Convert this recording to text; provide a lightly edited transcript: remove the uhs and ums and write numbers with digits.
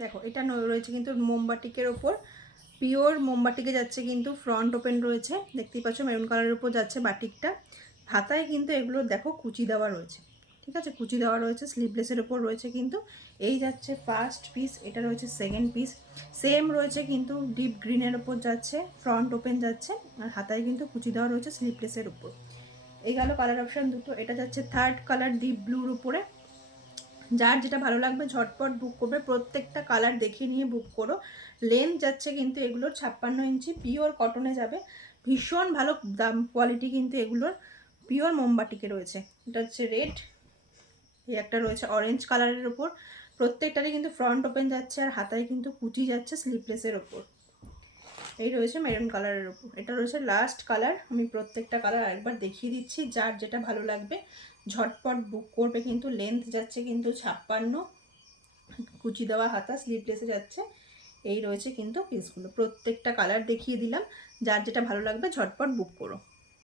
দেখো এটা রয়েছে কিন্তু মোমবাটিকের ওপর, পিওর মোমবাটিকে যাচ্ছে, কিন্তু ফ্রন্ট ওপেন রয়েছে, দেখতেই পাচ্ছ মেরুন কালারের উপর যাচ্ছে বাটিকটা। হাতায় কিন্তু এগুলো দেখো কুচি দেওয়া রয়েছে, ঠিক আছে, কুচি দেওয়া রয়েছে, স্লিভলেসের ওপর রয়েছে কিন্তু। এই যাচ্ছে ফার্স্ট পিস, এটা রয়েছে সেকেন্ড পিস, সেম রয়েছে কিন্তু ডিপ গ্রিনের ওপর যাচ্ছে, ফ্রন্ট ওপেন যাচ্ছে, আর হাতায় কিন্তু কুচি দেওয়া রয়েছে স্লিভলেসের উপর। এই গেল কালার অপশান দুটো। এটা যাচ্ছে থার্ড কালার ডিপ ব্লুর উপরে। যার যেটা ভালো লাগবে ঝটপট বুক করবে, প্রত্যেকটা কালার দেখে নিয়ে বুক করো। লেন্থ যাচ্ছে কিন্তু এগুলোর 56 ইঞ্চি, পিওর কটনে যাবে, ভীষণ ভালো দাম কোয়ালিটি কিন্তু এগুলোর, পিওর মোমবাটিকে রয়েছে। এটা হচ্ছে রেড, এই একটা রয়েছে অরেঞ্জ কালারের ওপর, প্রত্যেকটারই কিন্তু ফ্রন্ট ওপেন যাচ্ছে, আর হাতায় কিন্তু কুচি যাচ্ছে স্লিভলেসের ওপর। এই রয়েছে মেরুন কালারের ওপর, এটা রয়েছে লাস্ট কালার। আমি প্রত্যেকটা কালার একবার দেখিয়ে দিচ্ছি, যার যেটা ভালো লাগবে ঝটপট বুক করবে। কিন্তু লেন্থ যাচ্ছে কিন্তু 56, কুচি দেওয়া হাতা, স্লিভলেসে যাচ্ছে। এই রয়েছে কিন্তু পিসগুলো, প্রত্যেকটা কালার দেখিয়ে দিলাম, যার যেটা ভালো লাগবে ঝটপট বুক করো।